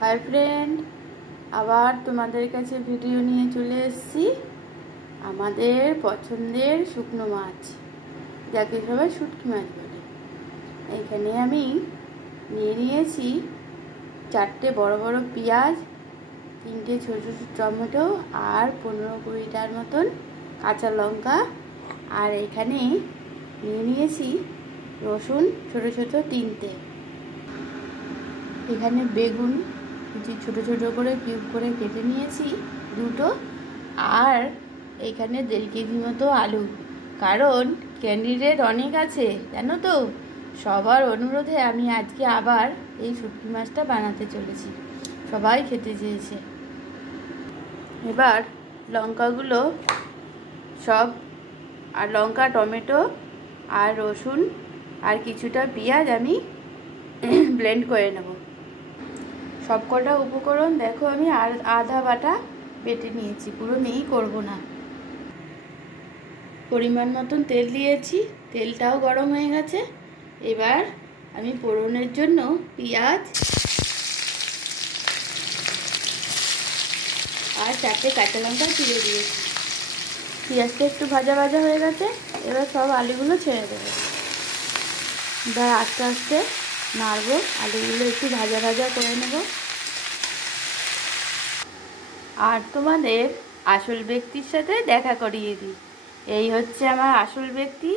Hi friend, আবার তোমাদের কাছে ভিডিও নিয়ে চলে এসেছি। আমাদের পছন্দের শুকনো মাছ, যাকে সবাই শুটকি মাছ বলে। এখানে আমি নিয়ে নিয়েছি 4টে বড় বড় পেঁয়াজ, 3টে ছোট ছোট টমেটো আর 15-20টার মতন কাঁচা লঙ্কা। আর এখানে নিয়ে নিয়েছি রসুন ছোট ছোট 3টে। এখানে বেগুন ছোট ছোট করে কিউব করে কেটে নিয়েছি 2টো। আর এখানে 1.5 কেজি মতো আলু, কারণ ক্যান্ডিডেট অনেক আছে জানো তো। সবার অনুরোধে আমি আজকে আবার এই শুটকি মাছটা বানাতে চলেছি, সবাই খেতে চেয়েছে। এবার লঙ্কাগুলো সব, আর লঙ্কা, টমেটো আর রসুন আর কিছুটা পেঁয়াজ আমি ব্লেন্ড করে নেব। সবকটা উপকরণ দেখো আমি আধা বাটা বেটে নিয়েছি, পুরো মিহি করব না। পরিমাণ মতন তেল দিয়েছি, তেলটাও গরম হয়ে গেছে। এবার আমি ফোড়নের জন্য পেঁয়াজ আর 4টে কাঁচা লঙ্কা চিড়ে দিয়েছি। পেঁয়াজটা একটু ভাজা ভাজা হয়ে গেছে, এবার সব আলুগুলো ছেড়ে দেবো। এবার আস্তে আস্তে নাড়বো, আলুগুলো একটু ভাজা ভাজা করে নেব। আর তোমাদের আসল ব্যক্তির সাথে দেখা করিয়ে দিই। এই হচ্ছে আমার আসল ব্যক্তি।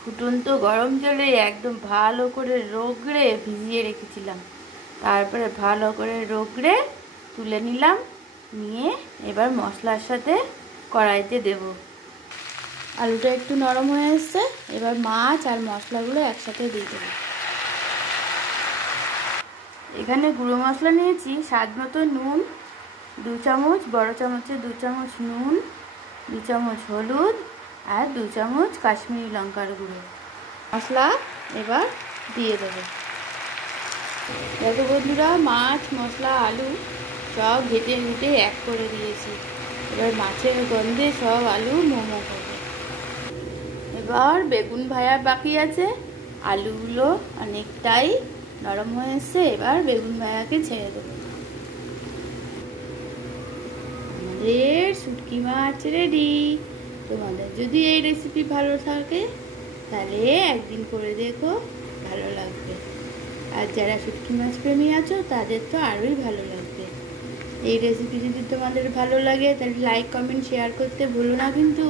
ফুটন্ত গরম জলে একদম ভালো করে রগড়ে ভিজিয়ে রেখেছিলাম, তারপরে ভালো করে রগড়ে তুলে নিলাম। নিয়ে এবার মশলার সাথে কড়াইতে দেব। আলুটা একটু নরম হয়ে এসছে, এবার মাছ আর মশলাগুলো একসাথে দিয়ে দেব। এখানে গুঁড়ো মশলা নিয়েছি স্বাদ মতো নুন 2 চামচ, বড় চামচে 2 চামচ নুন, 2 চামচ হলুদ আর 2 চামচ কাশ্মীরি লঙ্কার গুঁড়ো। মশলা এবার দিয়ে দেবো। দেখো বন্ধুরা, মাছ, মশলা, আলু সব ঘেটে ঘুটে এক করে দিয়েছি। এবার মাছের গন্ধে সব আলু মোমো করবে। এবার বেগুন ভাজা বাকি আছে। আলুগুলো অনেকটাই নরম হয়ে এসছে, এবার বেগুন ভাজাকে ছেড়ে দেবো। আমাদের শুটকি মাছ রেডি। তোমাদের যদি এই রেসিপি ভালো থাকে তাহলে একদিন করে দেখো, ভালো লাগবে। আর যারা শুটকি মাছ প্রেমী আছো তাদের তো আরোই ভালো লাগবে। এই রেসিপি যদি তোমাদের ভালো লাগে তাহলে লাইক, কমেন্ট, শেয়ার করতে ভুলো না কিন্তু।